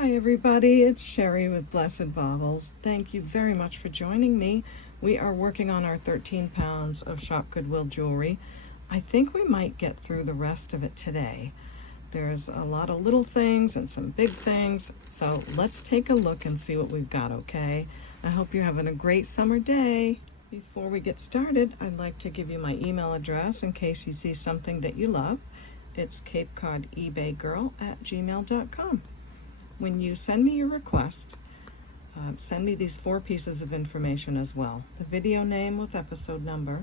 Hi everybody, it's Sherry with Blessed Baubles. Thank you very much for joining me. We are working on our 13 pounds of Shop Goodwill jewelry. I think we might get through the rest of it today. There's a lot of little things and some big things, so let's take a look and see what we've got, okay? I hope you're having a great summer day. Before we get started, I'd like to give you my email address in case you see something that you love. It's CapeCodEbayGirl@gmail.com. When you send me your request, send me these 4 pieces of information as well. The video name with episode number,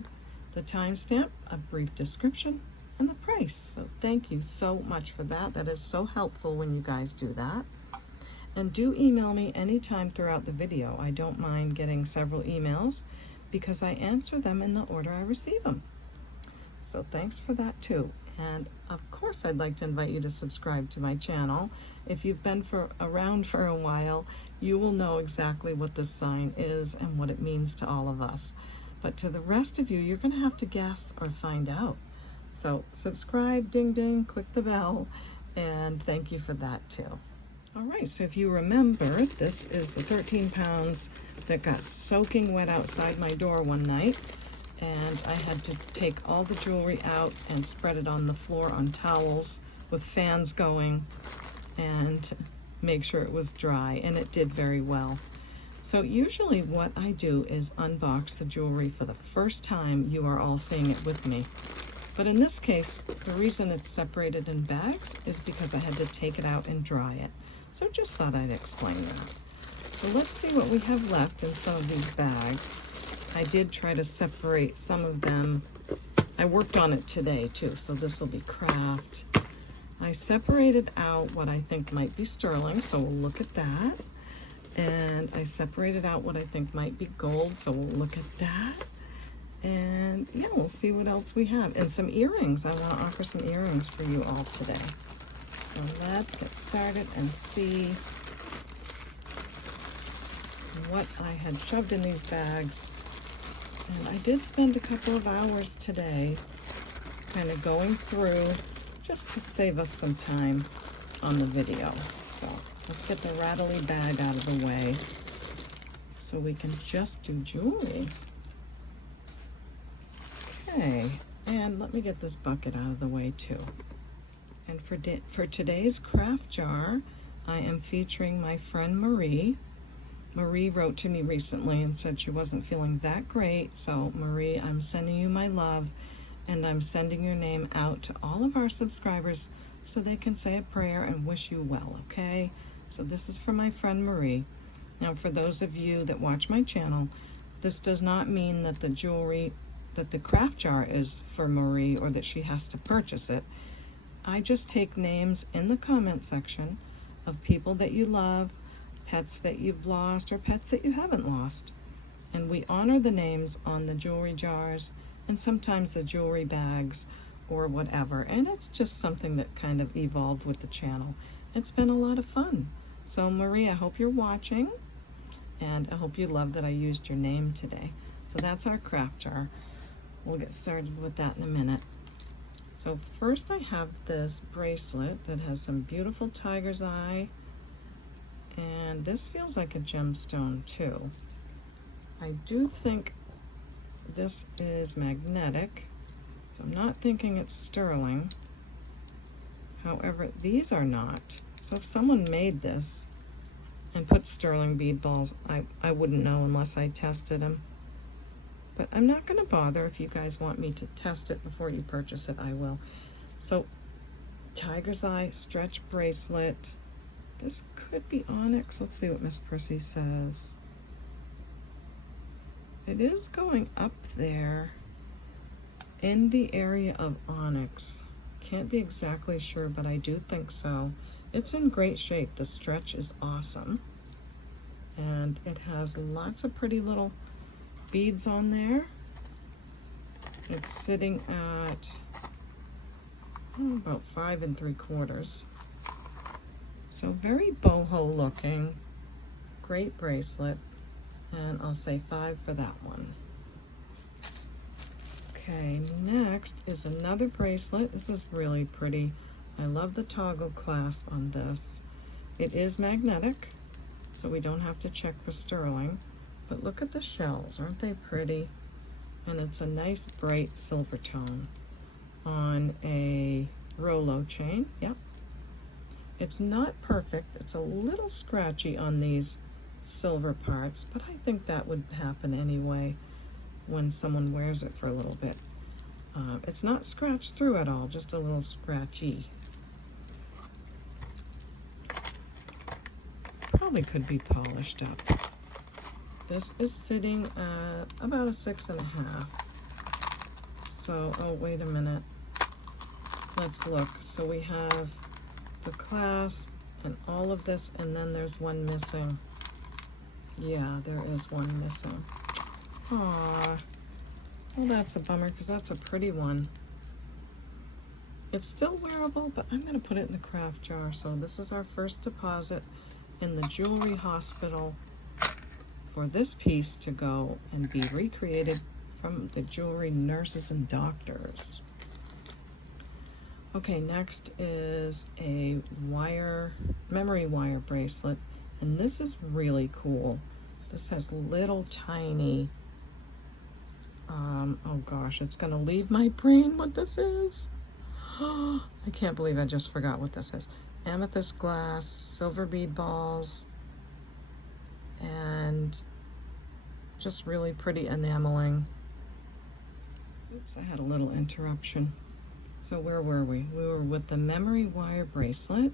the timestamp, a brief description, and the price. So thank you so much for that. That is so helpful when you guys do that. And do email me anytime throughout the video. I don't mind getting several emails because I answer them in the order I receive them. So thanks for that too. And of course, I'd like to invite you to subscribe to my channel. If you've been around for a while, you will know exactly what this sign is and what it means to all of us. But to the rest of you, you're going to have to guess or find out. So subscribe, ding ding, click the bell, and thank you for that too. All right, so if you remember, this is the 13 pounds that got soaking wet outside my door one night. And I had to take all the jewelry out and spread it on the floor on towels with fans going and make sure it was dry, and it did very well. So usually what I do is unbox the jewelry for the first time you are all seeing it with me. But in this case, the reason it's separated in bags is because I had to take it out and dry it. So just thought I'd explain that. So let's see what we have left in some of these bags. I did try to separate some of them. I worked on it today too, so this will be craft. I separated out what I think might be sterling, so we'll look at that. And I separated out what I think might be gold, so we'll look at that. And yeah, we'll see what else we have. And some earrings. I want to offer some earrings for you all today. So let's get started and see what I had shoved in these bags. And I did spend a couple of hours today kind of going through just to save us some time on the video. So let's get the rattly bag out of the way so we can just do jewelry. Okay, and let me get this bucket out of the way too. And for today's craft jar, I am featuring my friend Marie. Marie wrote to me recently and said she wasn't feeling that great. So Marie, I'm sending you my love, and I'm sending your name out to all of our subscribers so they can say a prayer and wish you well, okay? So this is for my friend Marie. Now for those of you that watch my channel, this does not mean that the jewelry, that the craft jar is for Marie or that she has to purchase it. I just take names in the comment section of people that you love, pets that you've lost, or pets that you haven't lost. And we honor the names on the jewelry jars and sometimes the jewelry bags or whatever. And it's just something that kind of evolved with the channel. It's been a lot of fun. So Marie, I hope you're watching, and I hope you love that I used your name today. So that's our craft jar. We'll get started with that in a minute. So first I have this bracelet that has some beautiful tiger's eye. And this feels like a gemstone too. I do think this is magnetic, so I'm not thinking it's sterling. However, these are not. So if someone made this and put sterling bead balls, I wouldn't know unless I tested them. But I'm not going to bother. If you guys want me to test it before you purchase it, I will. So tiger's eye stretch bracelet. This could be onyx. Let's see what Miss Prissy says. It is going up there in the area of onyx. Can't be exactly sure, but I do think so. It's in great shape. The stretch is awesome. And it has lots of pretty little beads on there. It's sitting at about 5 3/4. So very boho looking, great bracelet, and I'll say 5 for that one. Okay, next is another bracelet. This is really pretty. I love the toggle clasp on this. It is magnetic, so we don't have to check for sterling. But look at the shells, aren't they pretty? And it's a nice bright silver tone on a Rolo chain. Yep. It's not perfect. It's a little scratchy on these silver parts, but I think that would happen anyway when someone wears it for a little bit. It's not scratched through at all, just a little scratchy. Probably could be polished up. This is sitting at about a 6.5. So, oh, wait a minute. Let's look. So we have the clasp and all of this, and then there's one missing. Yeah, there is one missing. Aww. Well, that's a bummer because that's a pretty one. It's still wearable, but I'm going to put it in the craft jar. So this is our first deposit in the jewelry hospital for this piece to go and be recreated from the jewelry nurses and doctors. Okay, next is a memory wire bracelet, and this is really cool. This has little tiny, oh gosh, it's gonna leave my brain what this is. I can't believe I just forgot what this is. Amethyst glass, silver bead balls, and just really pretty enameling. Oops, I had a little interruption. So where were we? We were with the memory wire bracelet.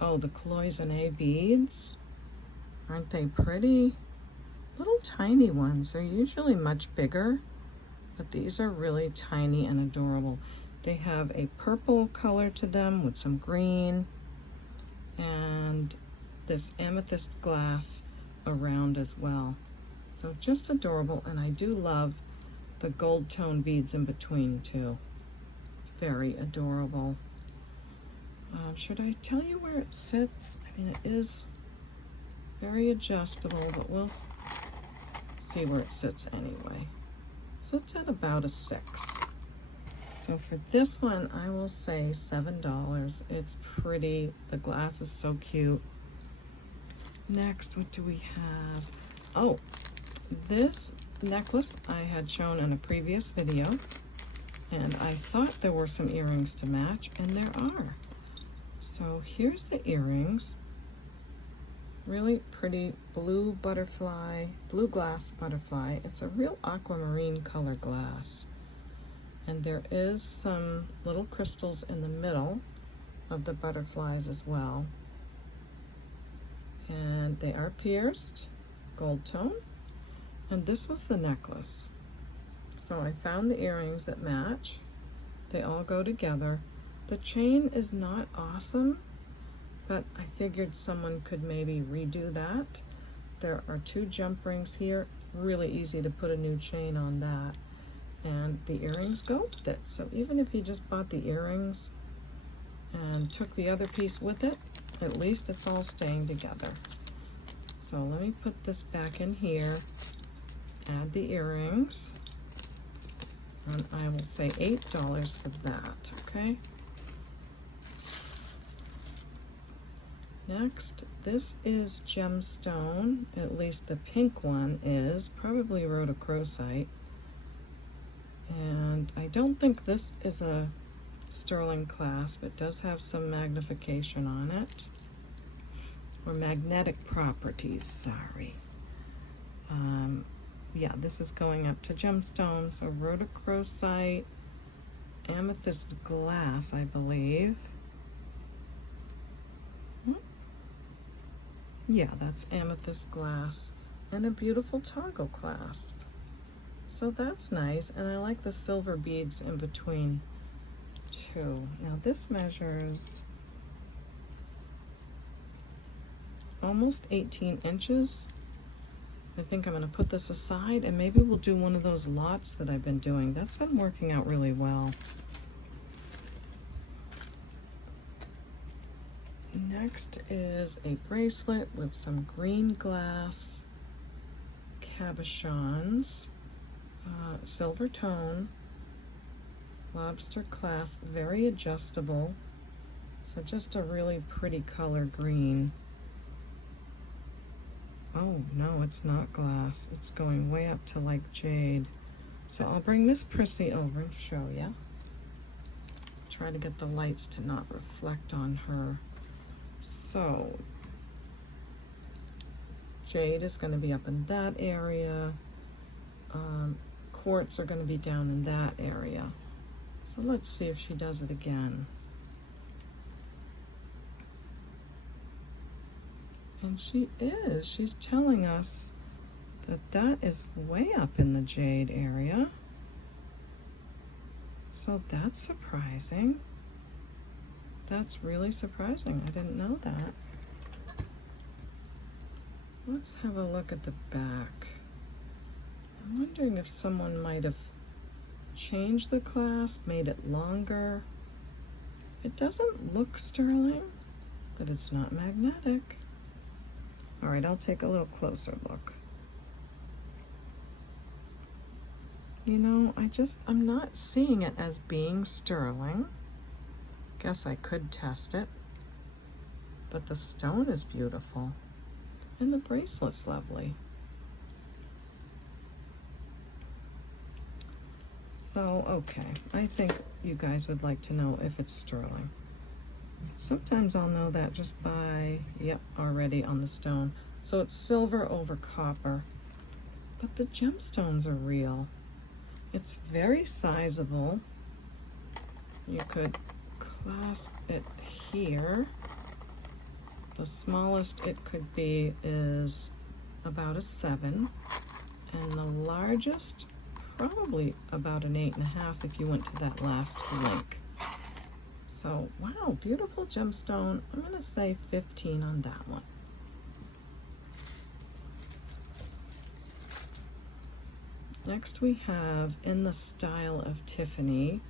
Oh, the cloisonne beads. Aren't they pretty? Little tiny ones. They're usually much bigger, but these are really tiny and adorable. They have a purple color to them with some green and this amethyst glass around as well. So just adorable, and I do love the gold tone beads in between too. Very adorable. Should I tell you where it sits? I mean, it is very adjustable, but we'll see where it sits anyway. So it's at about a 6. So for this one, I will say $7. It's pretty. The glass is so cute. Next, what do we have? Oh, this necklace I had shown in a previous video, and I thought there were some earrings to match, and there are. So here's the earrings. Really pretty blue butterfly, blue glass butterfly. It's a real aquamarine color glass. And there is some little crystals in the middle of the butterflies as well. And they are pierced, gold tone. And this was the necklace. So I found the earrings that match. They all go together. The chain is not awesome, but I figured someone could maybe redo that. There are 2 jump rings here. Really easy to put a new chain on that. And the earrings go with it. So even if you just bought the earrings and took the other piece with it, at least it's all staying together. So let me put this back in here, add the earrings, and I will say $8 for that, okay? Next, this is Gemstone, at least the pink one is, probably rhodochrosite. And I don't think this is a sterling clasp. It does have some magnification on it, or magnetic properties, sorry. Yeah, this is going up to gemstone, so rhodochrosite, amethyst glass, I believe. Yeah, that's amethyst glass, and a beautiful toggle clasp. So that's nice, and I like the silver beads in between too. Now this measures almost 18 inches. I think I'm going to put this aside, and maybe we'll do one of those lots that I've been doing. That's been working out really well. Next is a bracelet with some green glass cabochons, silver tone, lobster clasp, very adjustable. So just a really pretty color green. Oh, no, it's not glass. It's going way up to like jade. So I'll bring Miss Prissy over and show you. Try to get the lights to not reflect on her. So, jade is going to be up in that area. Quartz are going to be down in that area. So let's see if she does it again. And she is. She's telling us that that is way up in the jade area. So that's surprising. That's really surprising. I didn't know that. Let's have a look at the back. I'm wondering if someone might have changed the clasp, made it longer. It doesn't look sterling, but it's not magnetic. All right, I'll take a little closer look. You know, I'm not seeing it as being sterling. Guess I could test it. But the stone is beautiful. And the bracelet's lovely. So, okay, I think you guys would like to know if it's sterling. Sometimes I'll know that just by, yep, already on the stone. So it's silver over copper. But the gemstones are real. It's very sizable. You could clasp it here. The smallest it could be is about a 7, and the largest probably about an 8.5 if you went to that last link. So wow, beautiful gemstone. I'm gonna say 15 on that one. Next we have, in the style of Tiffany,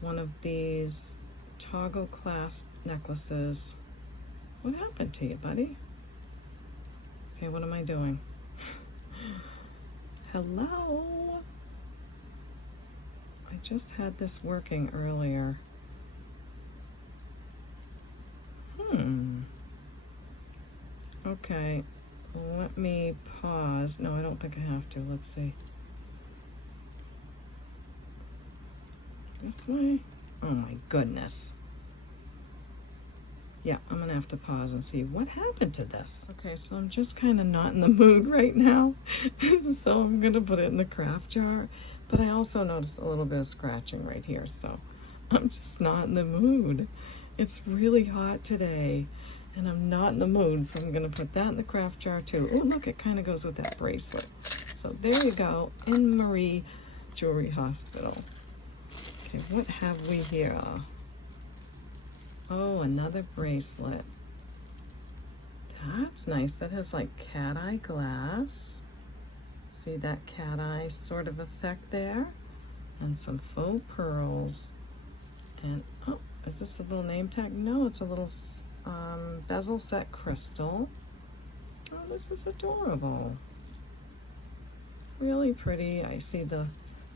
one of these toggle clasp necklaces. What happened to you, buddy? Okay, what am I doing? Hello? I just had this working earlier. Okay, let me pause. No, I don't think I have to. Let's see. This way? Oh my goodness. Yeah, I'm gonna have to pause and see what happened to this. Okay, so I'm just kind of not in the mood right now. So I'm gonna put it in the craft jar. But I also noticed a little bit of scratching right here, so I'm just not in the mood. It's really hot today, and I'm not in the mood, so I'm gonna put that in the craft jar too. Oh, look, it kind of goes with that bracelet. So there you go, in Marie Jewelry Hospital. Okay, what have we here? Oh, another bracelet. That's nice. That has like cat eye glass. See that cat eye sort of effect there? And some faux pearls. And, oh, is this a little name tag? No, it's a little bezel set crystal. Oh, this is adorable. Really pretty. I see the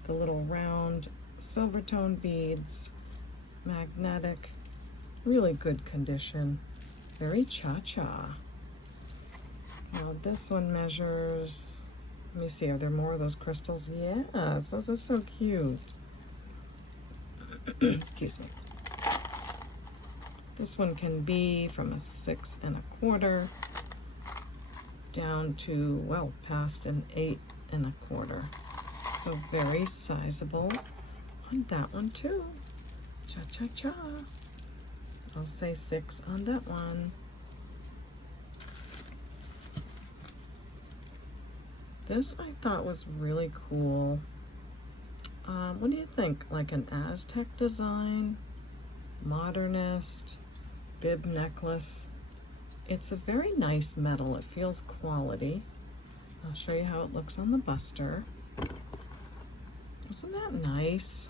little round silver tone beads, magnetic, really good condition, very cha-cha. Now this one measures, let me see, are there more of those crystals? Yes, those are so cute. Excuse me. This one can be from a 6 1/4 down to, well, past an 8 1/4. So very sizable on that one too. Cha-cha-cha. I'll say 6 on that one. This I thought was really cool. What do you think? Like an Aztec design, modernist, bib necklace. It's a very nice metal. It feels quality. I'll show you how it looks on the buster. Isn't that nice?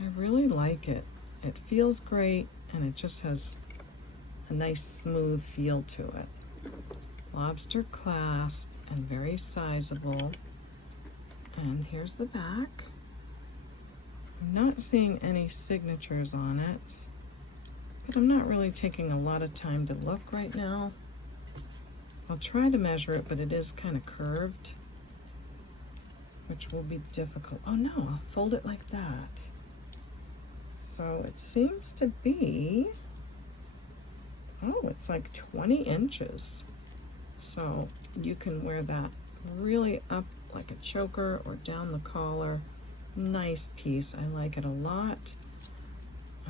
I really like it. It feels great, and it just has a nice smooth feel to it. Lobster clasp and very sizable. And here's the back. I'm not seeing any signatures on it, but I'm not really taking a lot of time to look right now. I'll try to measure it, but it is kind of curved, which will be difficult. Oh no, I'll fold it like that. So it seems to be, oh, it's like 20 inches. So you can wear that really up like a choker or down the collar. Nice piece. I like it a lot.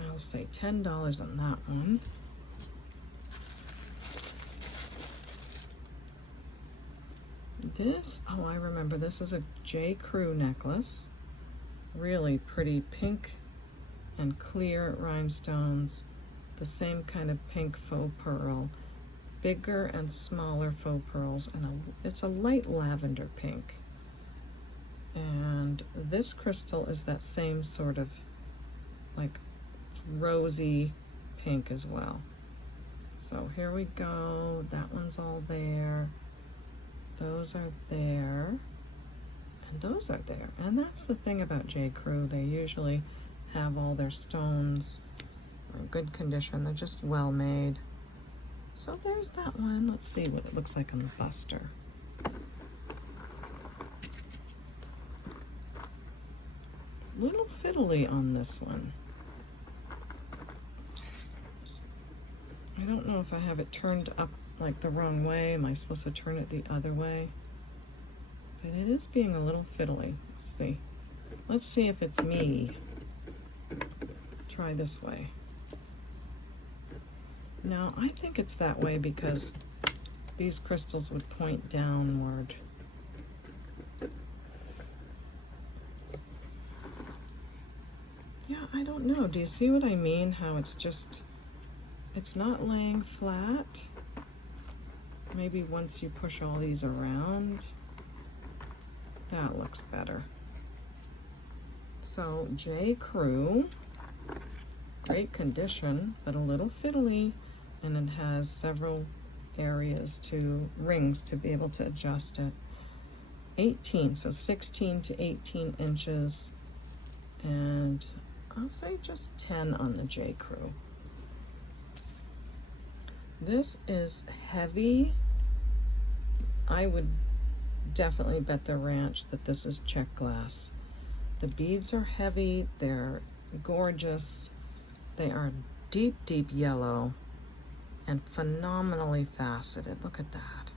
I'll say $10 on that one. This, oh, I remember, this is a J. Crew necklace. Really pretty pink and clear rhinestones. The same kind of pink faux pearl. Bigger and smaller faux pearls, and it's a light lavender pink. And this crystal is that same sort of like rosy pink as well. So here we go. That one's all there. Those are there. And those are there. And that's the thing about J. Crew. They usually have all their stones in good condition. They're just well made. So there's that one. Let's see what it looks like on the buster. Little fiddly on this one. I don't know if I have it turned up like the wrong way. Am I supposed to turn it the other way? But it is being a little fiddly. Let's see. Let's see if it's me. Try this way. No, I think it's that way because these crystals would point downward. Yeah, I don't know. Do you see what I mean? How it's just, it's not laying flat. Maybe once you push all these around, that looks better. So J. Crew, great condition, but a little fiddly, and it has several areas to, rings to be able to adjust it. 18, so 16 to 18 inches, and I'll say just 10 on the J. Crew. This is heavy. I would definitely bet the ranch that this is check glass. The beads are heavy, they're gorgeous. They are deep, deep yellow and phenomenally faceted. Look at that.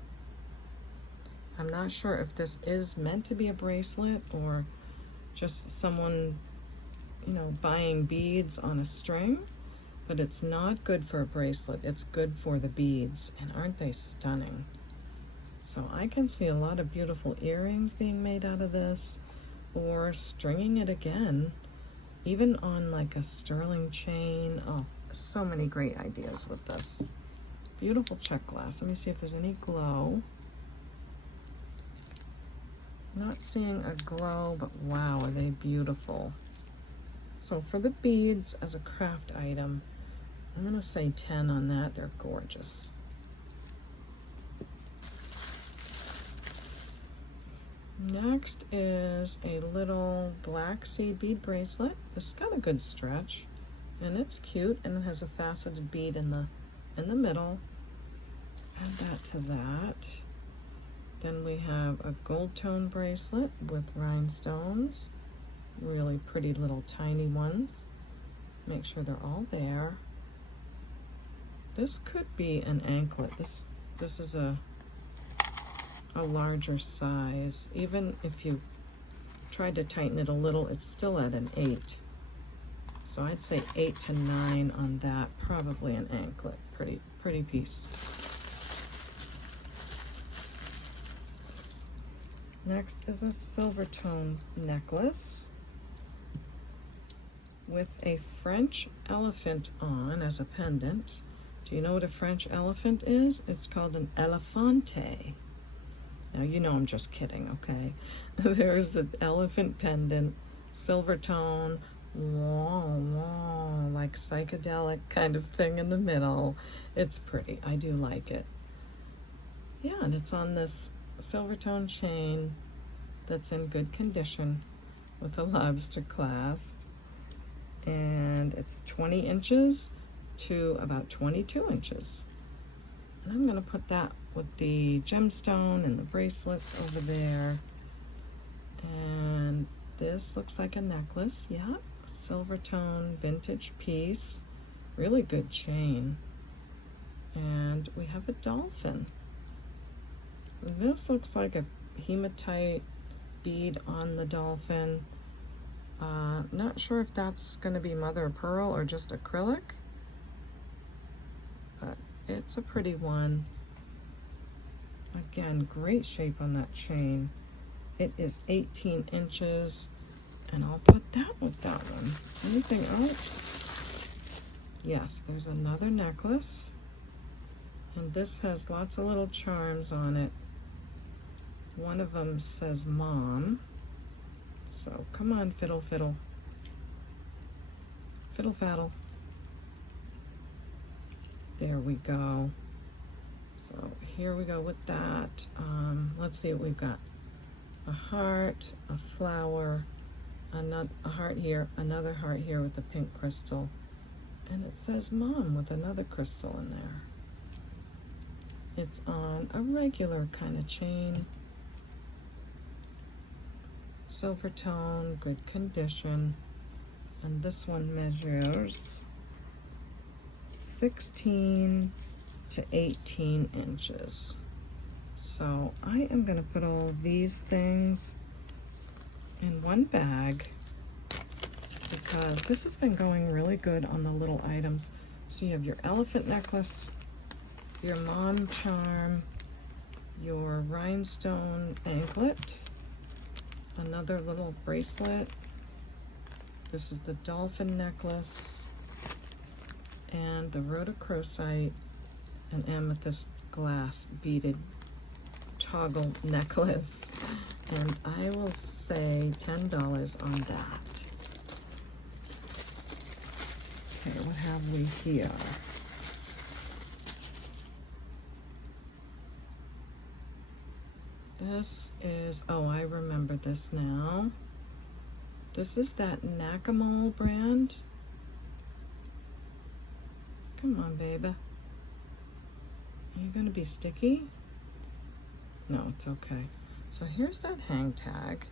I'm not sure if this is meant to be a bracelet or just someone, you know, buying beads on a string, but it's not good for a bracelet. It's good for the beads, and aren't they stunning? So I can see a lot of beautiful earrings being made out of this, or stringing it again, even on like a sterling chain. Oh, so many great ideas with this. Beautiful check glass. Let me see if there's any glow. Not seeing a glow, but wow, are they beautiful. So for the beads as a craft item, I'm gonna say 10 on that. They're gorgeous. Next is a little black seed bead bracelet. This has got a good stretch, and it's cute, and it has a faceted bead in the middle. Add that to that. Then we have a gold tone bracelet with rhinestones. Really pretty little tiny ones. Make sure they're all there. This could be an anklet. This is a larger size. Even if you tried to tighten it a little, it's still at an 8. So I'd say 8 to 9 on that. Probably an anklet. Pretty piece. Next is a silver tone necklace with a French elephant on as a pendant. Do you know what a French elephant is? It's called an elefante. Now, you know I'm just kidding, okay? There's an elephant pendant, silver tone, like psychedelic kind of thing in the middle. It's pretty. I do like it. Yeah, and it's on this silver tone chain that's in good condition with a lobster clasp. And it's 20 inches to about 22 inches. And I'm going to put that with the gemstone and the bracelets over there. And this looks like a necklace. Yeah, silver tone vintage piece. Really good chain. And we have a dolphin. This looks like a hematite bead on the dolphin. Not sure if that's going to be mother of pearl or just acrylic, but it's a pretty one. Again, great shape on that chain. It is 18 inches, and I'll put that with that one. Anything else? Yes, there's another necklace, and this has lots of little charms on it. One of them says mom, so come on, fiddle fiddle. Fiddle faddle. There we go. So here we go with that. Let's see what we've got. A heart, a flower, a heart here, another heart here with the pink crystal. And it says mom with another crystal in there. It's on a regular kind of chain. Silver tone, good condition. And this one measures 16 to 18 inches. So I am going to put all of these things in one bag because this has been going really good on the little items. So you have your elephant necklace, your mom charm, your rhinestone anklet, another little bracelet. This is the dolphin necklace, and the rhodochrosite and amethyst glass beaded toggle necklace. And I will say $10 on that. Okay, what have we here? This is, oh, I remember this now. This is that Nakamol brand. Come on, baby. Are you gonna be sticky? No, it's okay. So here's that hang tag.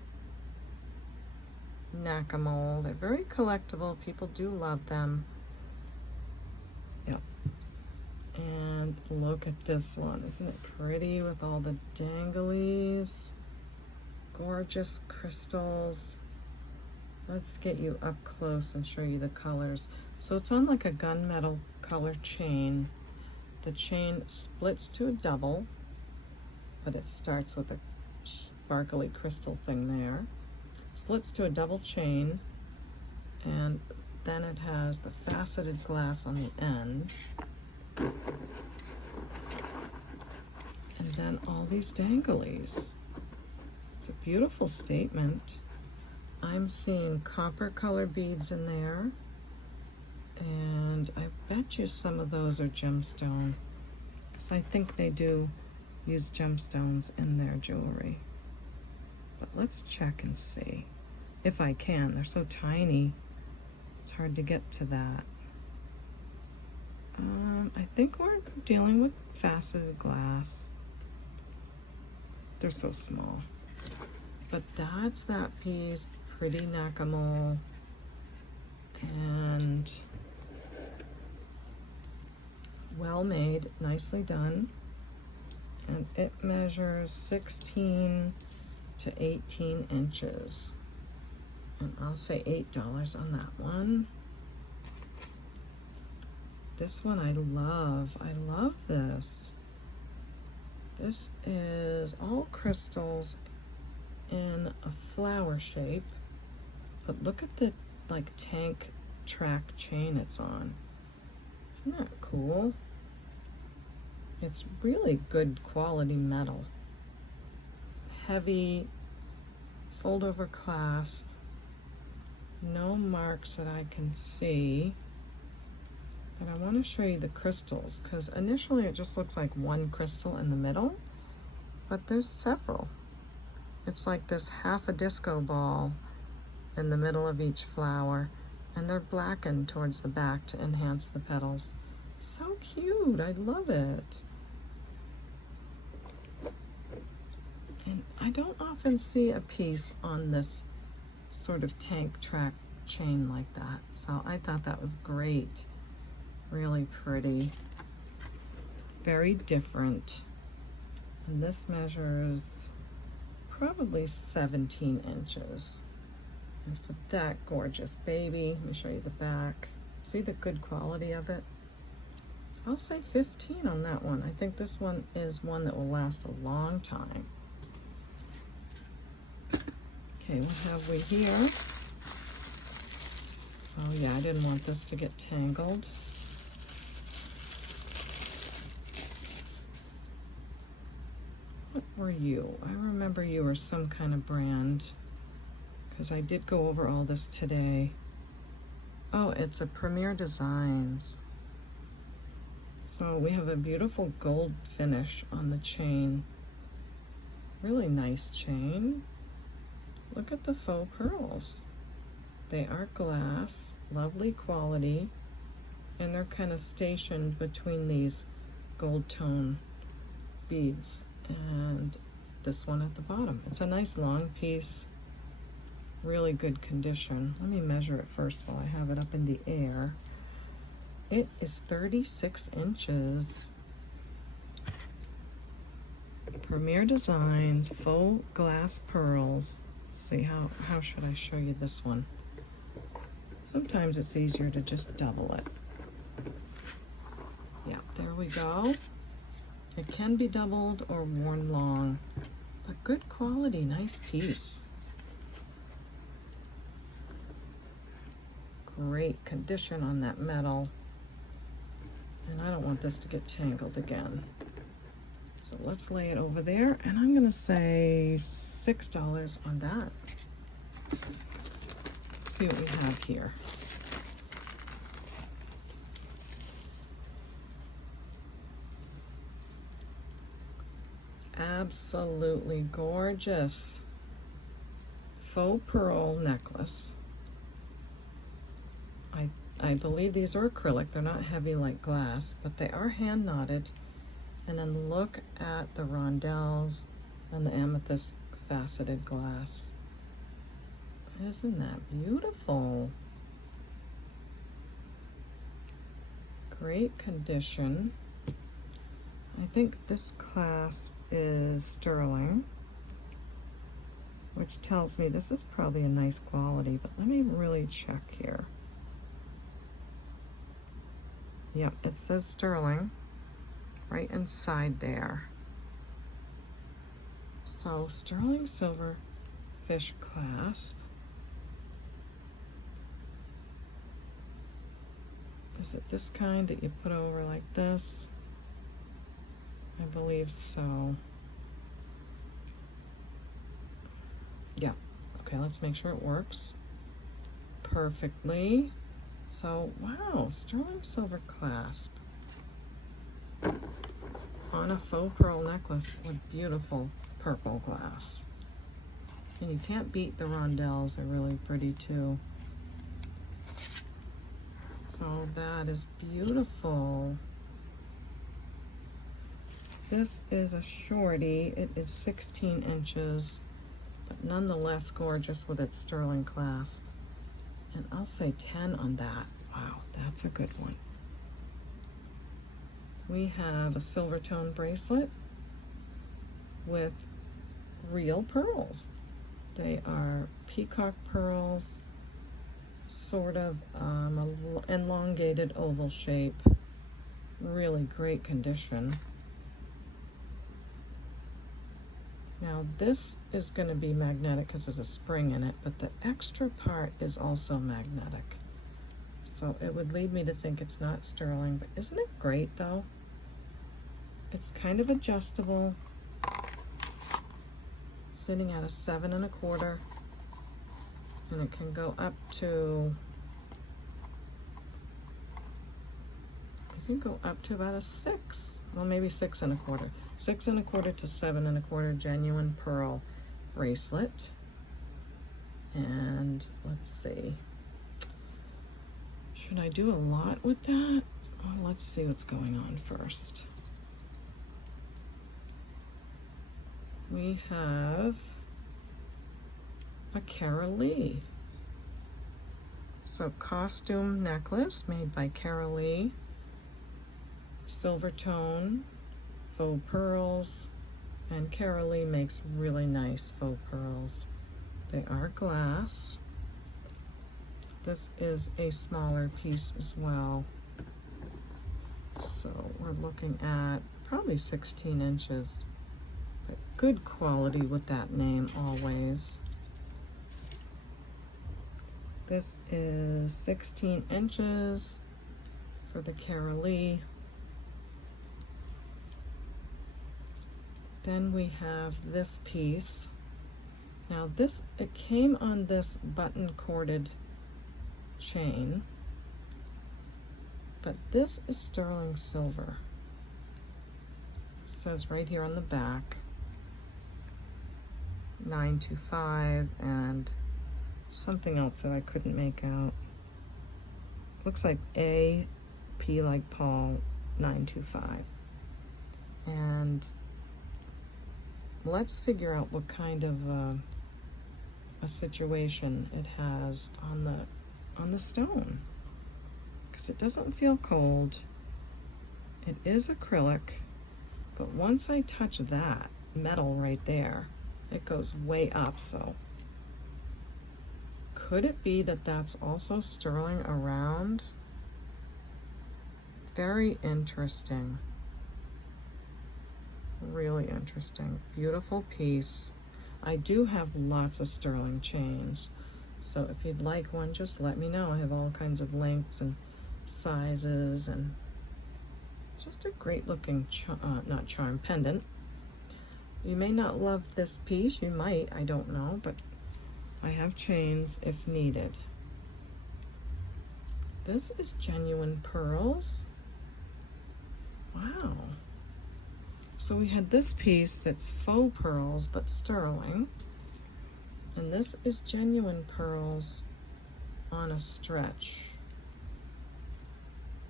Nakamol, they're very collectible. People do love them. Yep. And look at this one. Isn't it pretty with all the danglies? Gorgeous crystals. Let's get you up close and show you the colors. So it's on like a gunmetal color chain. The chain splits to a double, but it starts with a sparkly crystal thing there. Splits to a double chain, and then it has the faceted glass on the end. And then all these danglies. It's a beautiful statement. I'm seeing copper color beads in there, and I bet you some of those are gemstone, because I think they do use gemstones in their jewelry. But let's check and see if I can. They're so tiny, it's hard to get to that. I think we're dealing with faceted glass. They're so small. But that's that piece. Pretty Nakamol, and well made, nicely done, and it measures 16 to 18 inches, and I'll say $8 on that one. This one I love this. This is all crystals in a flower shape. But look at the like tank track chain it's on. Isn't that cool? It's really good quality metal. Heavy, fold over clasp. No marks that I can see. But I want to show you the crystals, because initially it just looks like one crystal in the middle, but there's several. It's like this half a disco ball in the middle of each flower, and they're blackened towards the back to enhance the petals. So cute, I love it. don't often see a piece on this sort of tank track chain like that. So I thought that was great. Really pretty. Very different. And this measures probably 17 inches. And for that gorgeous baby, let me show you the back. See the good quality of it? I'll say 15 on that one. I think this one is one that will last a long time. Okay, what have we here? Oh yeah, I didn't want this to get tangled. What were you? I remember you were some kind of brand, because I did go over all this today. Oh, it's a Premier Designs. So we have a beautiful gold finish on the chain. Really nice chain. Look at the faux pearls. They are glass, lovely quality, and they're kind of stationed between these gold tone beads and this one at the bottom. It's a nice long piece, really good condition. Let me measure it first while I have it up in the air. It is 36 inches. Premier Designs, faux glass pearls. Let's see, how should I show you this one? Sometimes it's easier to just double it. Yeah, there we go. It can be doubled or worn long, but good quality, nice piece. Great condition on that metal. And I don't want this to get tangled again. So let's lay it over there, and I'm gonna say $6 on that. Let's see what we have here. Absolutely gorgeous faux pearl necklace. I believe these are acrylic. They're not heavy like glass, but they are hand knotted. And then look at the rondelles and the amethyst faceted glass. Isn't that beautiful? Great condition. I think this clasp is sterling, which tells me this is probably a nice quality, but let me really check here. Yep, it says sterling right inside there. So sterling silver fish clasp. Is it this kind that you put over like this? I believe so. Yeah, okay, let's make sure it works perfectly. So, wow, sterling silver clasp on a faux pearl necklace with beautiful purple glass. And you can't beat the rondelles, they're really pretty too. So that is beautiful. This is a shorty. It is 16 inches, but nonetheless gorgeous with its sterling clasp. And I'll say 10 on that. Wow, that's a good one. We have a silver tone bracelet with real pearls. They are peacock pearls, sort of an elongated oval shape. Really great condition. Now this is going to be magnetic because there's a spring in it, but the extra part is also magnetic. So it would lead me to think it's not sterling, but isn't it great though? It's kind of adjustable, sitting at a 7 1/4, and it can go up to, about a 6, well maybe 6 1/4. 6 1/4 to 7 1/4 genuine pearl bracelet. And let's see, should I do a lot with that? Well, let's see what's going on first. we have a Cara Lee. So costume necklace made by Cara Lee. Silver tone, faux pearls, and Cara Lee makes really nice faux pearls. They are glass. This is a smaller piece as well. So we're looking at probably 16 inches, but good quality with that name always. This is 16 inches for the Cara Lee. Then we have this piece. Now this, it came on this button corded chain, but this is sterling silver. It says right here on the back 925 and something else that I couldn't make out. Looks like A, P like Paul, 925. And let's figure out what kind of a situation it has on the stone, because it doesn't feel cold. It is acrylic, but once I touch that metal right there, it goes way up. So could it be that that's also sterling around? Very interesting. Really interesting. Beautiful piece. I do have lots of sterling chains, so if you'd like one, just let me know. I have all kinds of lengths and sizes, and just a great looking not charm, pendant. You may not love this piece, you might, I don't know, but I have chains if needed. This is genuine pearls. Wow. So we had this piece that's faux pearls but sterling, and this is genuine pearls on a stretch.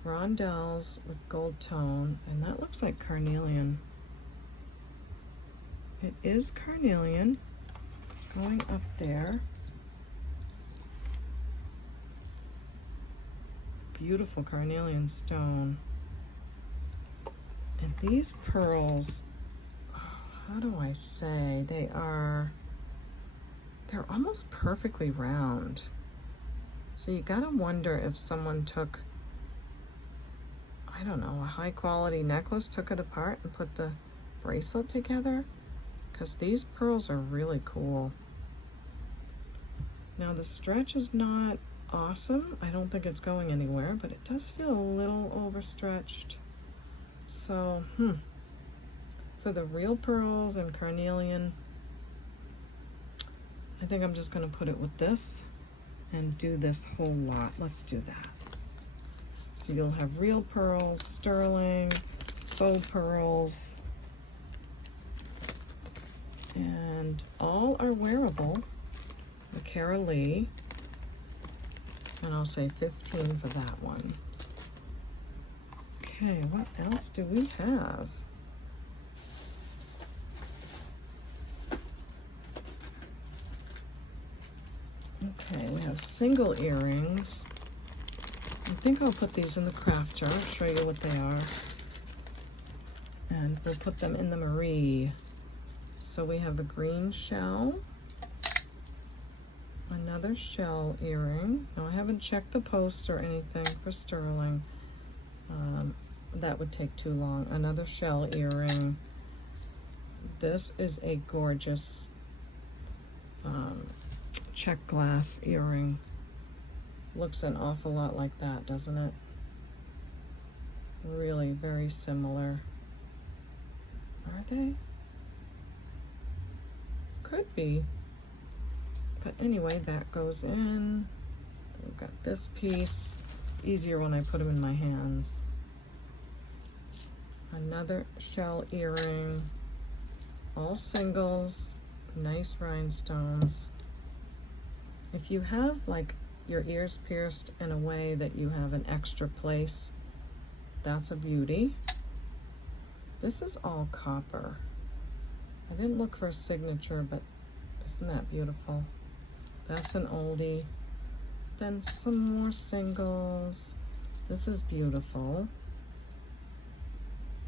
Rondelles with gold tone, and that looks like carnelian. It is carnelian. It's going up there. Beautiful carnelian stone. And these pearls, how do I say, they're almost perfectly round. So you gotta wonder if someone took, I don't know, a high quality necklace, took it apart and put the bracelet together, because these pearls are really cool. Now the stretch is not awesome. I don't think it's going anywhere, but it does feel a little overstretched. So, for the real pearls and carnelian, I think I'm just gonna put it with this and do this whole lot. Let's do that. So you'll have real pearls, sterling, faux pearls, and all are wearable. The Cara Lee, and I'll say 15 for that one. Okay, what else do we have? Okay, we have single earrings. I think I'll put these in the craft jar, show you what they are. And we'll put them in the Marie. So we have the green shell, another shell earring. Now I haven't checked the posts or anything for sterling. That would take too long. Another shell earring. This is a gorgeous check glass earring. Looks an awful lot like that, doesn't it? Really very similar. Are they? Could be. But anyway, that goes in. We've got this piece. It's easier when I put them in my hands. Another shell earring. All singles. Nice rhinestones. If you have like your ears pierced in a way that you have an extra place, that's a beauty. This is all copper. I didn't look for a signature, but isn't that beautiful? That's an oldie. Then some more singles. This is beautiful.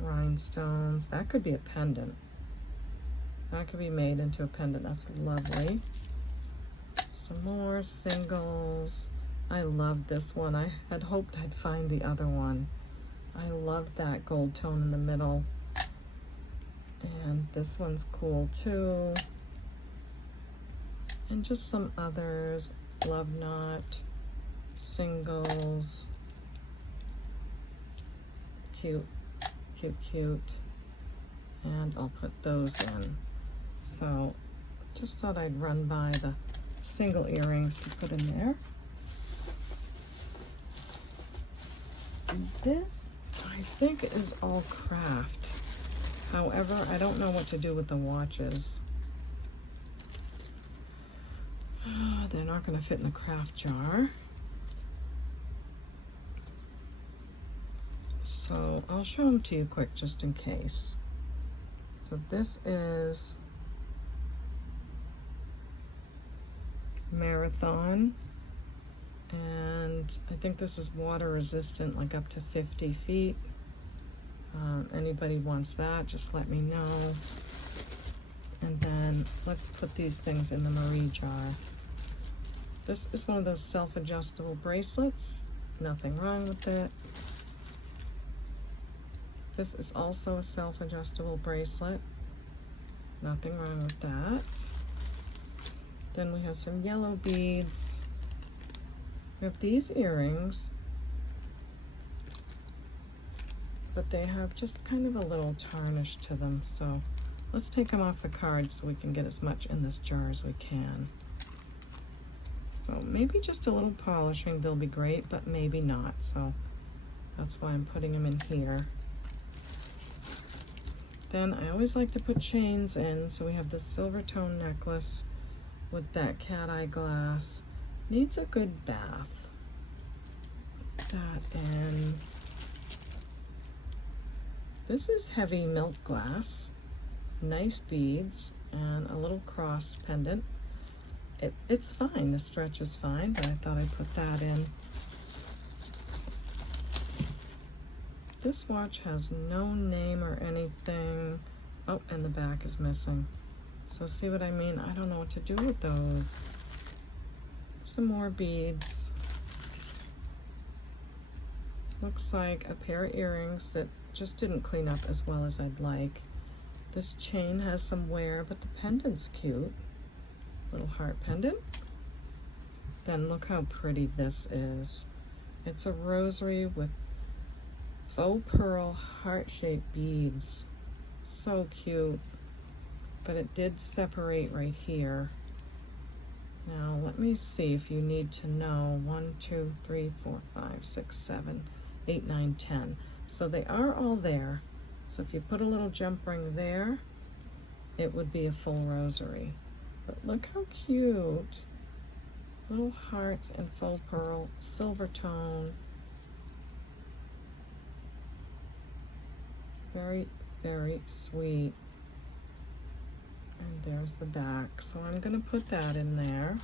Rhinestones. That could be a pendant. That could be made into a pendant. That's lovely. Some more singles. I love this one. I had hoped I'd find the other one. I love that gold tone in the middle. And this one's cool too. And just some others. Love knot, singles. Cute, cute, cute. And I'll put those in. So just thought I'd run by the single earrings to put in there. And this, I think, is all craft. However, I don't know what to do with the watches. They're not going to fit in the craft jar. So I'll show them to you quick just in case. So this is Marathon, and I think this is water resistant, like up to 50 feet. Anybody wants that, just let me know. And then let's put these things in the Marie jar. This is one of those self-adjustable bracelets. Nothing wrong with it. This is also a self-adjustable bracelet. Nothing wrong with that. Then we have some yellow beads. We have these earrings, but they have just kind of a little tarnish to them. So let's take them off the card so we can get as much in this jar as we can. So maybe just a little polishing, they'll be great, but maybe not. So that's why I'm putting them in here. Then I always like to put chains in. So we have this silver tone necklace with that cat eye glass. Needs a good bath. Put that in. This is heavy milk glass. Nice beads and a little cross pendant. It's fine, the stretch is fine, but I thought I'd put that in. This watch has no name or anything. Oh, and the back is missing. So see what I mean? I don't know what to do with those. Some more beads. Looks like a pair of earrings that just didn't clean up as well as I'd like. This chain has some wear, but the pendant's cute. Little heart pendant. Then look how pretty this is. It's a rosary with faux pearl heart-shaped beads. So cute. But it did separate right here. Now let me see if you need to know. 1, 2, 3, 4, 5, 6, 7, 8, 9, 10. So they are all there. So if you put a little jump ring there, it would be a full rosary. But look how cute. Little hearts and faux pearl, silver tone. Very, very sweet. And there's the back. So I'm going to put that in there.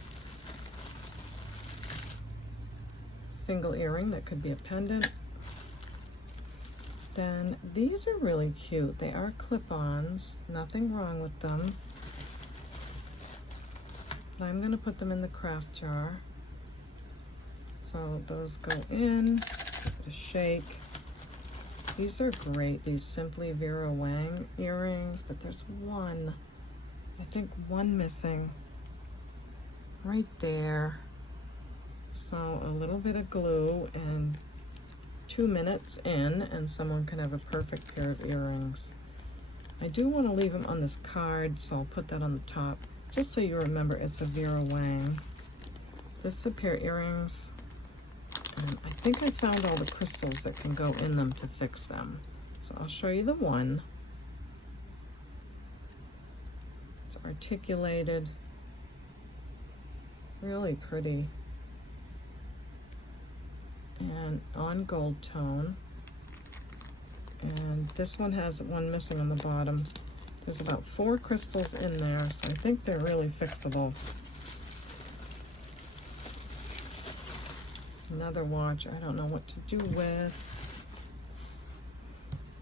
Single earring that could be a pendant. Then these are really cute. They are clip-ons. Nothing wrong with them. But I'm going to put them in the craft jar. So those go in. A shake. These are great. These Simply Vera Wang earrings. But there's one. I think one missing. Right there. So a little bit of glue and 2 minutes in and someone can have a perfect pair of earrings. I do want to leave them on this card, so I'll put that on the top just so you remember it's a Vera Wang. This is a pair of earrings, and I think I found all the crystals that can go in them to fix them. So I'll show you the one. It's articulated, really pretty. And on gold tone. And this one has one missing on the bottom. There's about 4 crystals in there, so I think they're really fixable. Another watch I don't know what to do with.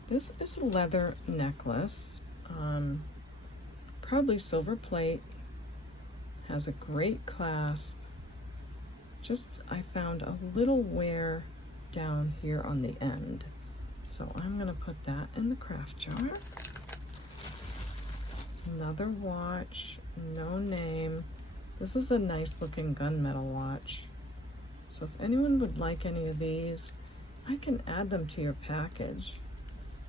This is a leather necklace, probably silver plate, has a great clasp. Just, I found a little wear down here on the end. So I'm gonna put that in the craft jar. Another watch, no name. This is a nice looking gunmetal watch. So if anyone would like any of these, I can add them to your package.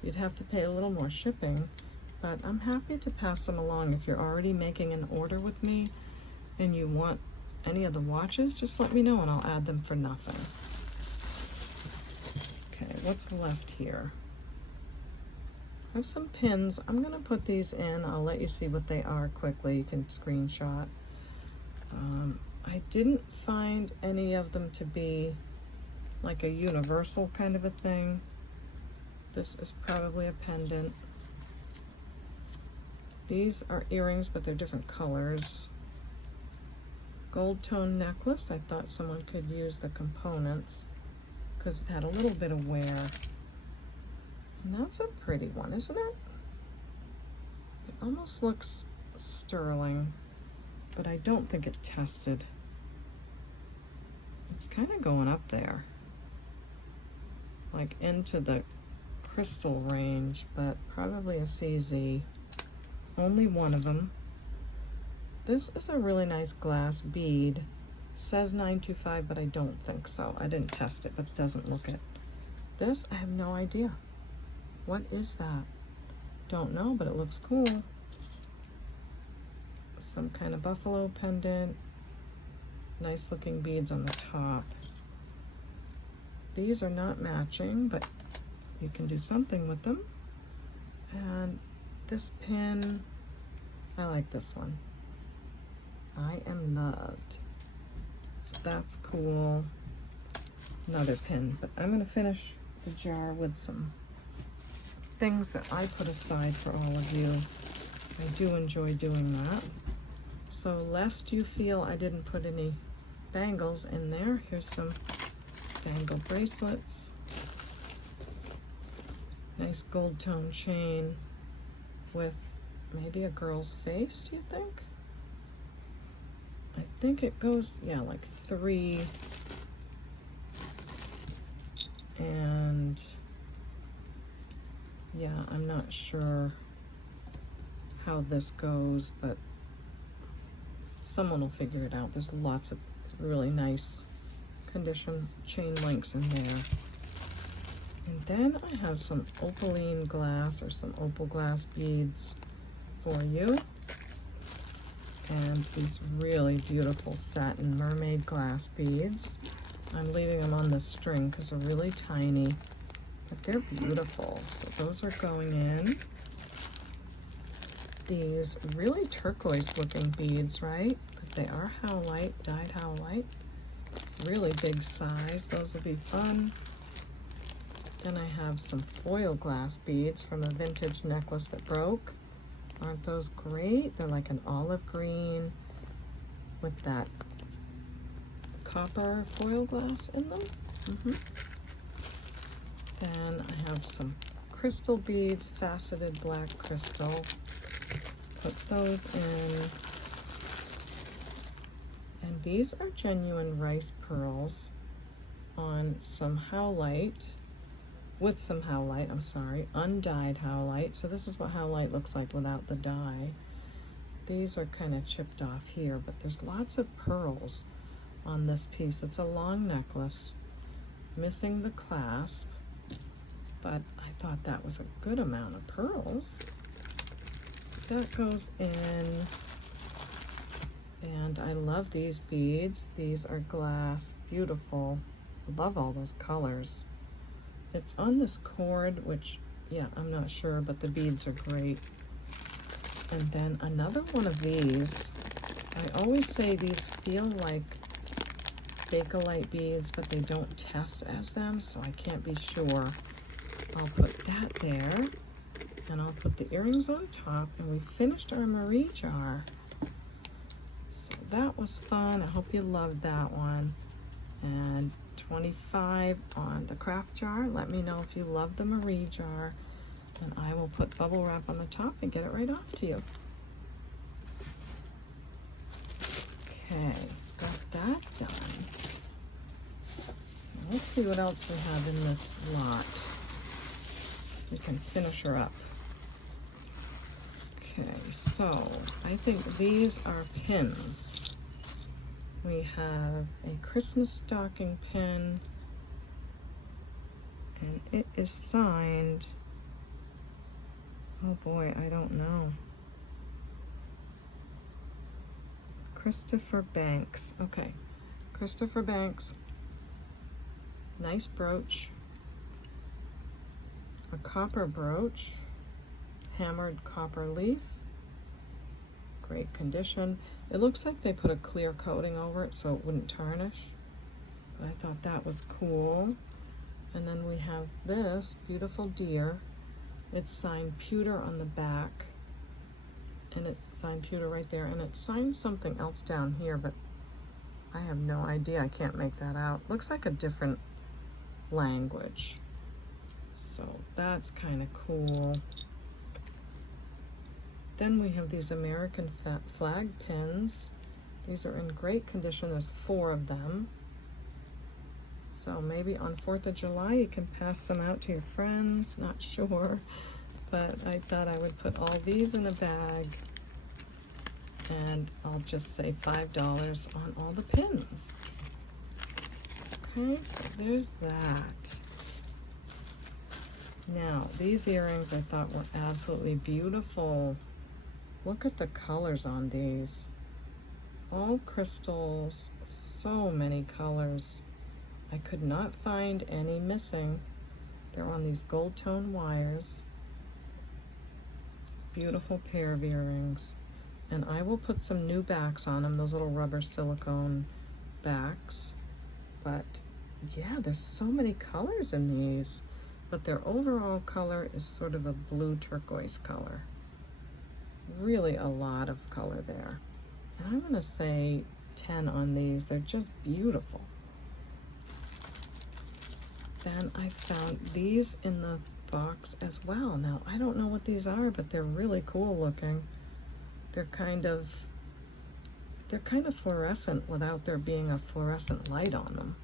You'd have to pay a little more shipping, but I'm happy to pass them along. If you're already making an order with me and you want any of the watches, just let me know and I'll add them for nothing. Okay, what's left here? I have some pins. I'm gonna put these in. I'll let you see what they are quickly. You can screenshot. I didn't find any of them to be like a universal kind of a thing. This is probably a pendant. These are earrings, but they're different colors. Gold tone necklace. I thought someone could use the components because it had a little bit of wear. And that's a pretty one, isn't it? It almost looks sterling, but I don't think it tested. It's kind of going up there, like into the crystal range, but probably a CZ. Only one of them. This is a really nice glass bead. Says 925, but I don't think so. I didn't test it, but it doesn't look it. This, I have no idea. What is that? Don't know, but it looks cool. Some kind of buffalo pendant. Nice looking beads on the top. These are not matching, but you can do something with them. And this pin, I like this one. I am loved. So that's cool. Another pin, but I'm gonna finish the jar with some things that I put aside for all of you. I do enjoy doing that. So lest you feel I didn't put any bangles in there, here's some bangle bracelets. Nice gold tone chain with maybe a girl's face, do you think? I think it goes, yeah, like 3. And yeah, I'm not sure how this goes, but someone will figure it out. There's lots of really nice condition chain links in there. And then I have some opaline glass or some opal glass beads for you. And these really beautiful satin mermaid glass beads. I'm leaving them on the string because they're really tiny, but they're beautiful. So those are going in. These really turquoise looking beads, right? But they are howlite, dyed howlite. Really big size. Those will be fun. Then I have some foil glass beads from a vintage necklace that broke. Aren't those great? They're like an olive green with that copper foil glass in them. Then I have some crystal beads, faceted black crystal. Put those in. And these are genuine rice pearls on some howlite, with some howlite, I'm sorry, undyed howlite. So this is what howlite looks like without the dye. These are kind of chipped off here, but there's lots of pearls on this piece. It's a long necklace, missing the clasp, but I thought that was a good amount of pearls. That goes in, and I love these beads. These are glass, beautiful. Love all those colors. It's on this cord, which, yeah, I'm not sure, but the beads are great. And then another one of these. I always say these feel like Bakelite beads, but they don't test as them, so I can't be sure. I'll put that there. And I'll put the earrings on top, and we finished our Marie jar. So that was fun. I hope you loved that one. And 25 on the craft jar. Let me know if you love the Marie jar, and I will put bubble wrap on the top and get it right off to you. Okay, got that done. Now let's see what else we have in this lot. We can finish her up. Okay, so I think these are pins. We have a Christmas stocking pin, and it is signed, oh boy, I don't know, Christopher Banks. Okay, Christopher Banks, nice brooch, a copper brooch, hammered copper leaf, great condition. It looks like they put a clear coating over it so it wouldn't tarnish, but I thought that was cool. And then we have this beautiful deer. It's signed pewter on the back, and it's signed pewter right there, and it's signed something else down here, but I have no idea. I can't make that out. Looks like a different language, so that's kind of cool. Then we have these American flag pins. These are in great condition. There's 4 of them. So maybe on 4th of July you can pass some out to your friends. Not sure, but I thought I would put all these in a bag, and I'll just say $5 on all the pins. Okay, so there's that. Now, these earrings I thought were absolutely beautiful. Look at the colors on these. All crystals, so many colors. I could not find any missing. They're on these gold tone wires. Beautiful pair of earrings. And I will put some new backs on them, those little rubber silicone backs. But yeah, there's so many colors in these. But their overall color is sort of a blue turquoise color. Really a lot of color there. And I'm gonna say 10 on these. They're just beautiful. Then I found these in the box as well. Now, I don't know what these are, but they're really cool looking. They're kind of fluorescent without there being a fluorescent light on them.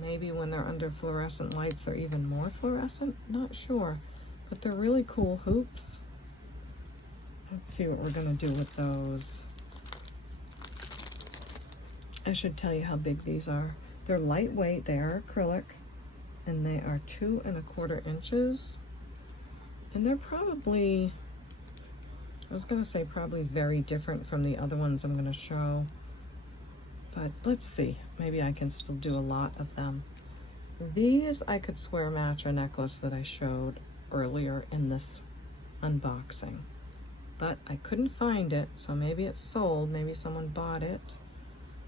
Maybe when they're under fluorescent lights, they're even more fluorescent. Not sure, but they're really cool hoops. Let's see what we're gonna do with those. I should tell you how big these are. They're lightweight, they are acrylic, and they are 2 1/4 inches. And they're probably, I was gonna say probably very different from the other ones I'm gonna show. But let's see, maybe I can still do a lot of them. These I could swear match a necklace that I showed earlier in this unboxing. But I couldn't find it, so maybe it's sold, maybe someone bought it.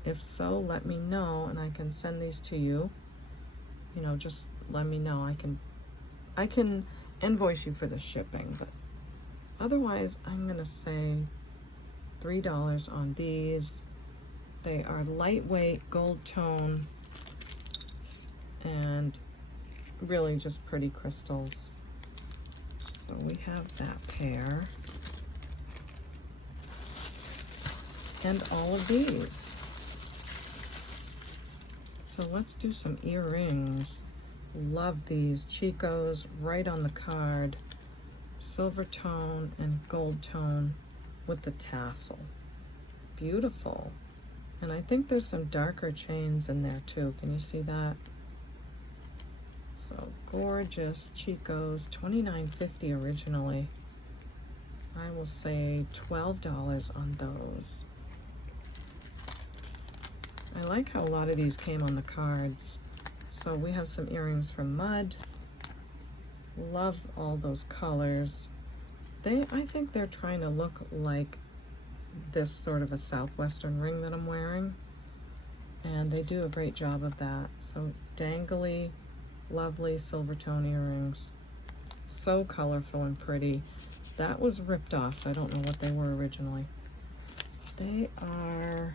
If so, let me know and I can send these to you. You know, just let me know. I can invoice you for the shipping, but otherwise I'm gonna say $3 on these. They are lightweight, gold tone, and really just pretty crystals. So we have that pair. And all of these. So let's do some earrings. Love these. Chico's right on the card. Silver tone and gold tone with the tassel. Beautiful. And I think there's some darker chains in there too. Can you see that? So gorgeous. Chico's, $29.50 originally. I will say $12 on those. I like how a lot of these came on the cards. So we have some earrings from Mud. Love all those colors. I think they're trying to look like this sort of a southwestern ring that I'm wearing. And they do a great job of that. So dangly, lovely silver tone earrings. So colorful and pretty. That was ripped off, so I don't know what they were originally. They are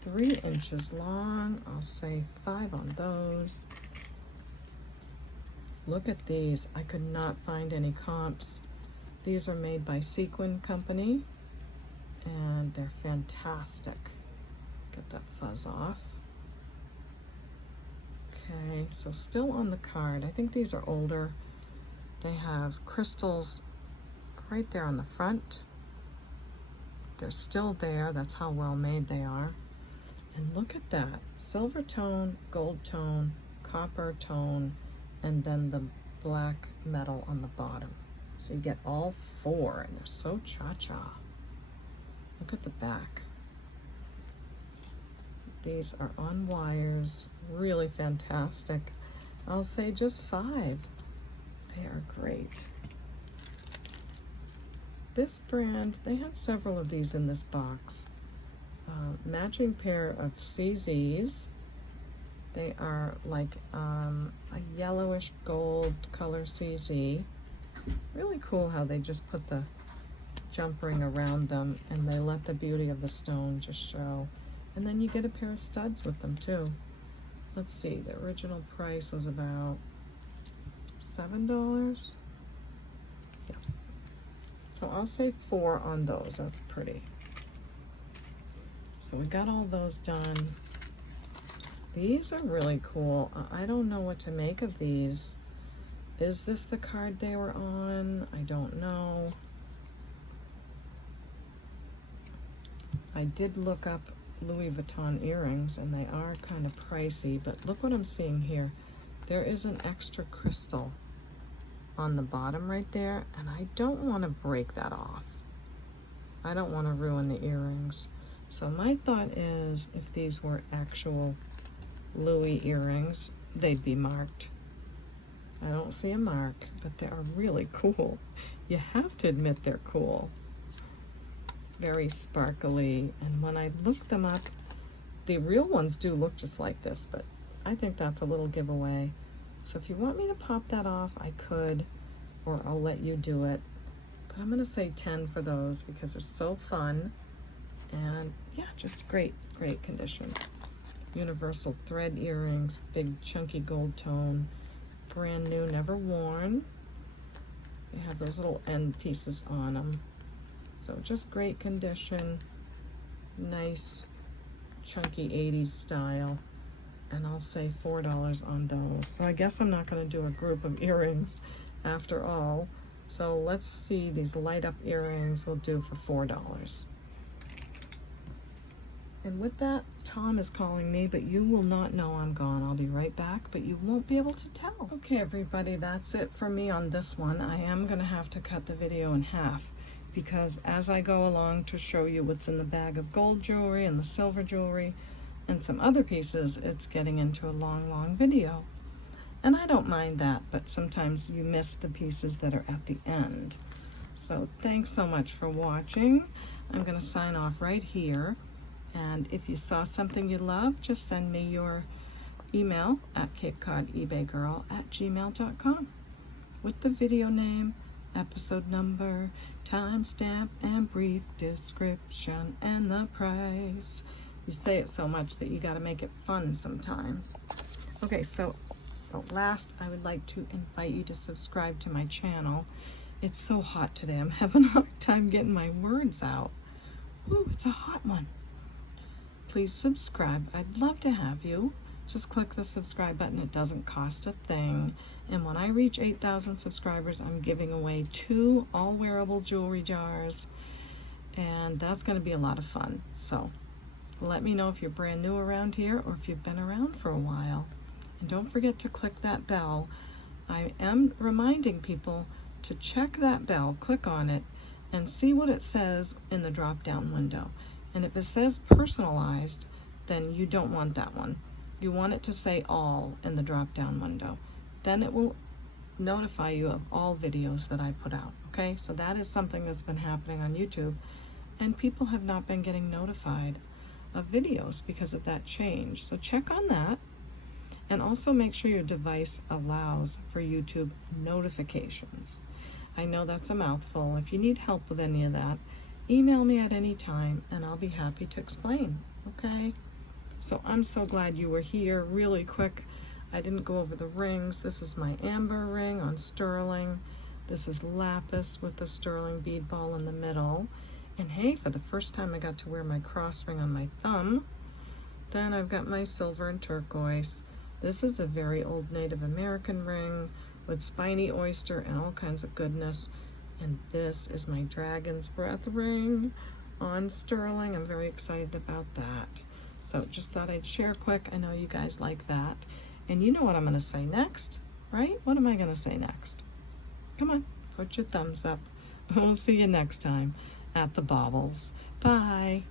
3 inches long. I'll say 5 on those. Look at these. I could not find any comps. These are made by Sequin Company, and they're fantastic. Get that fuzz off. Okay, so still on the card. I think these are older. They have crystals right there on the front. They're still there. That's how well made they are. And look at that. Silver tone, gold tone, copper tone, and then the black metal on the bottom. So you get all 4, and they're so cha-cha. Look at the back. These are on wires, really fantastic. I'll say just 5. They are great. This brand, they had several of these in this box. Matching pair of CZs. They are like a yellowish gold color CZ. Really cool how they just put the jump ring around them and they let the beauty of the stone just show. And then you get a pair of studs with them too. Let's see, the original price was about $7. Yeah. So I'll say 4 on those. That's pretty. So we got all those done. These are really cool. I don't know what to make of these. Is this the card they were on? I don't know. I did look up Louis Vuitton earrings, and they are kind of pricey, but look what I'm seeing here. There is an extra crystal on the bottom right there, and I don't want to break that off. I don't want to ruin the earrings. So my thought is, if these were actual Louis earrings, they'd be marked. I don't see a mark, but they are really cool. You have to admit they're cool. Very sparkly, and when I looked them up, the real ones do look just like this, but I think that's a little giveaway. So if you want me to pop that off, I could, or I'll let you do it. But I'm gonna say 10 for those because they're so fun. And yeah, just great condition. Universal thread earrings, big chunky gold tone, brand new, never worn. They have those little end pieces on them. So just great condition, nice chunky 80s style. And I'll say $4 on those. So I guess I'm not gonna do a group of earrings after all. So let's see, these light up earrings we'll do for $4. And with that, Tom is calling me, but you will not know I'm gone. I'll be right back, but you won't be able to tell. Okay, everybody, that's it for me on this one. I am gonna have to cut the video in half because as I go along to show you what's in the bag of gold jewelry and the silver jewelry and some other pieces, it's getting into a long video. And I don't mind that, but sometimes you miss the pieces that are at the end. So thanks so much for watching. I'm gonna sign off right here. And if you saw something you love, just send me your email at CapeCodEbayGirl@gmail.com with the video name, episode number, timestamp, and brief description, and the price. You say it so much that you got to make it fun sometimes. Okay, so last, I would like to invite you to subscribe to my channel. It's so hot today. I'm having a hard time getting my words out. Ooh, it's a hot one. Please subscribe. I'd love to have you. Just click the subscribe button. It doesn't cost a thing. And when I reach 8,000 subscribers, I'm giving away 2 all-wearable jewelry jars. And that's going to be a lot of fun. So let me know if you're brand new around here or if you've been around for a while. And don't forget to click that bell. I am reminding people to check that bell, click on it, and see what it says in the drop-down window. And if it says personalized, then you don't want that one. You want it to say all in the drop-down window. Then it will notify you of all videos that I put out, okay? So that is something that's been happening on YouTube, and people have not been getting notified of videos because of that change. So check on that. And also make sure your device allows for YouTube notifications. I know that's a mouthful. If you need help with any of that, email me at any time and I'll be happy to explain, okay? So I'm so glad you were here. Really quick, I didn't go over the rings. This is my amber ring on sterling. This is lapis with the sterling bead ball in the middle. And hey, for the first time I got to wear my cross ring on my thumb. Then I've got my silver and turquoise. This is a very old Native American ring with spiny oyster and all kinds of goodness. And this is my dragon's breath ring on sterling. I'm very excited about that. So just thought I'd share quick. I know you guys like that. And you know what I'm going to say next, right? What am I going to say next? Come on, put your thumbs up. We'll see you next time at the Baubles. Bye.